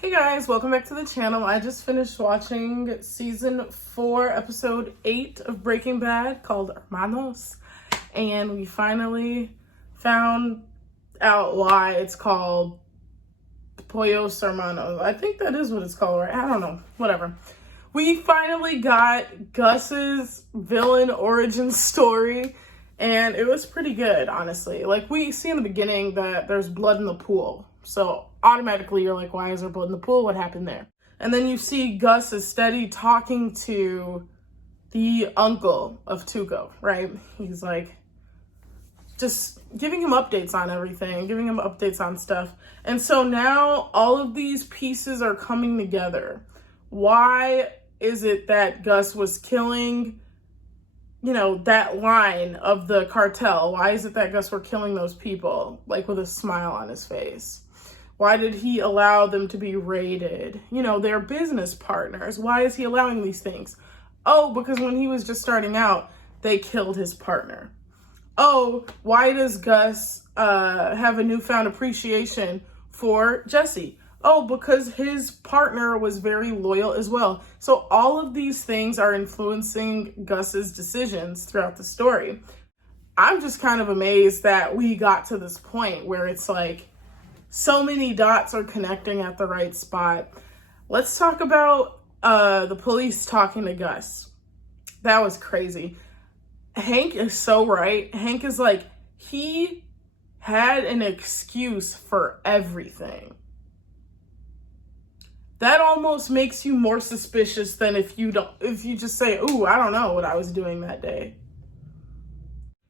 Hey guys, welcome back to the channel. I just finished watching season 4, episode 8 of Breaking Bad called Hermanos. And we finally found out why it's called Pollos Hermanos. I think that is what it's called, right? I don't know. Whatever. We finally got Gus's villain origin story. And it was pretty good, honestly. Like, we see in the beginning that there's blood in the pool. So automatically you're like, why is there blood in the pool? What happened there? And then you see Gus is steady talking to the uncle of Tuco, right? He's like, just giving him updates on everything, giving him updates on stuff. And so now all of these pieces are coming together. Why is it that Gus was killing, that line of the cartel? Why is it that Gus were killing those people, like, with a smile on his face? Why did he allow them to be raided? They're business partners. Why is he allowing these things? Oh, because when he was just starting out, they killed his partner. Oh, why does Gus have a newfound appreciation for Jesse? Oh, because his partner was very loyal as well. So all of these things are influencing Gus's decisions throughout the story. I'm just kind of amazed that we got to this point where it's like, so many dots are connecting at the right spot. Let's talk about the police talking to Gus. That was crazy. Hank is so right. Hank is like, he had an excuse for everything. That almost makes you more suspicious than if you just say, ooh, I don't know what I was doing that day.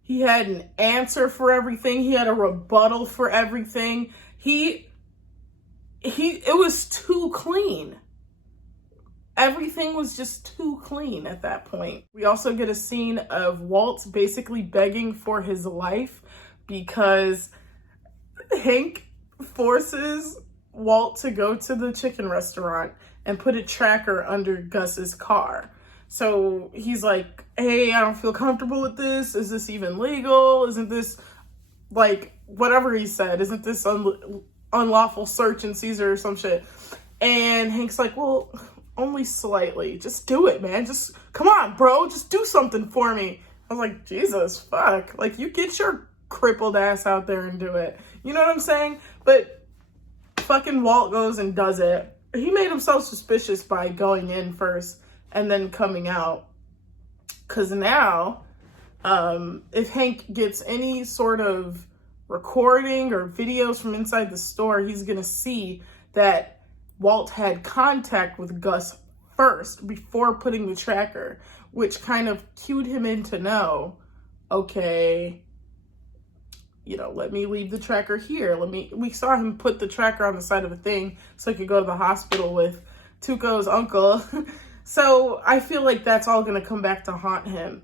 He had an answer for everything. He had a rebuttal for everything. It was too clean. Everything was just too clean at that point. We also get a scene of Walt basically begging for his life because Hank forces Walt to go to the chicken restaurant and put a tracker under Gus's car. So he's like, hey, I don't feel comfortable with this. Is this even legal? Isn't this, like, whatever he said, isn't this unlawful search and seizure or some shit? And Hank's like, well, only slightly. Just do it, man. Just, come on, bro. Just do something for me. I was like, Jesus, fuck. Like, you get your crippled ass out there and do it. You know what I'm saying? But fucking Walt goes and does it. He made himself suspicious by going in first and then coming out. Because now, if Hank gets any sort of recording or videos from inside the store, he's going to see that Walt had contact with Gus first before putting the tracker, which kind of cued him in to know, okay, let me leave the tracker here. We saw him put the tracker on the side of a thing so he could go to the hospital with Tuco's uncle. So I feel like that's all going to come back to haunt him.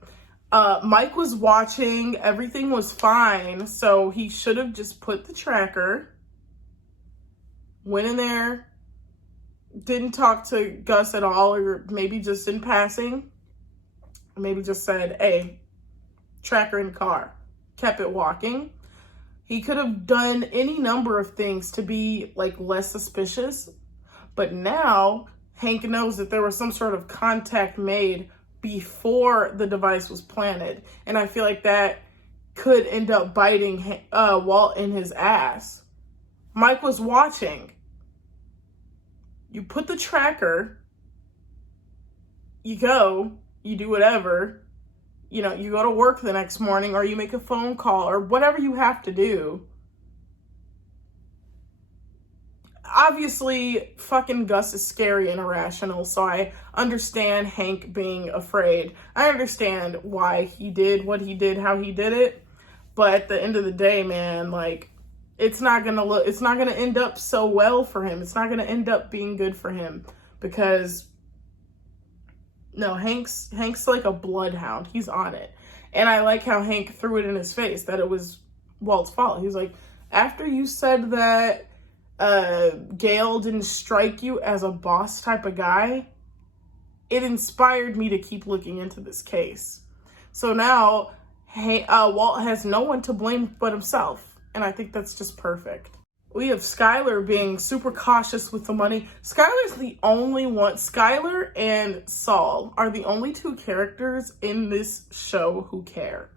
Mike was watching, everything was fine, so he should have just put the tracker, went in there, didn't talk to Gus at all, or maybe just in passing, maybe just said, hey, tracker in the car, kept it walking. He could have done any number of things to be, like, less suspicious, but now Hank knows that there was some sort of contact made before the device was planted. And I feel like that could end up biting Walt in his ass. Mike was watching. You put the tracker, you go, you do whatever, you go to work the next morning, or you make a phone call, or whatever you have to do. Obviously, fucking Gus is scary and irrational, so I understand Hank being afraid. I understand why he did what he did, how he did it, but at the end of the day, man, like, it's not gonna end up so well for him. It's not gonna end up being good for him because, no, Hank's like a bloodhound. He's on it. And I like how Hank threw it in his face that it was Walt's fault. He's like, after you said that Gale didn't strike you as a boss type of guy, it inspired me to keep looking into this case. So now Walt has no one to blame but himself. And I think that's just perfect. We have Skylar being super cautious with the money. Skylar's the only one. Skylar and Saul are the only two characters in this show who care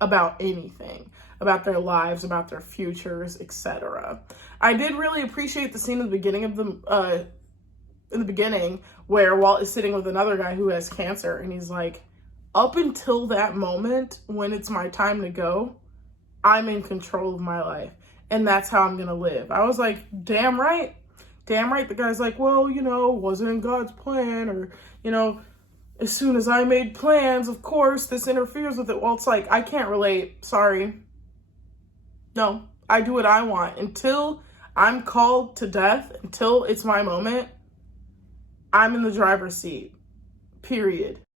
about anything, about their lives, about their futures, etc. I did really appreciate the scene in the beginning of where Walt is sitting with another guy who has cancer, and he's like, up until that moment when it's my time to go, I'm in control of my life. And that's how I'm going to live. I was like, damn right. Damn right. The guy's like, well, wasn't in God's plan. Or, as soon as I made plans, of course, this interferes with it. Well, it's like, I can't relate. Sorry. No, I do what I want. Until I'm called to death, until it's my moment, I'm in the driver's seat. Period.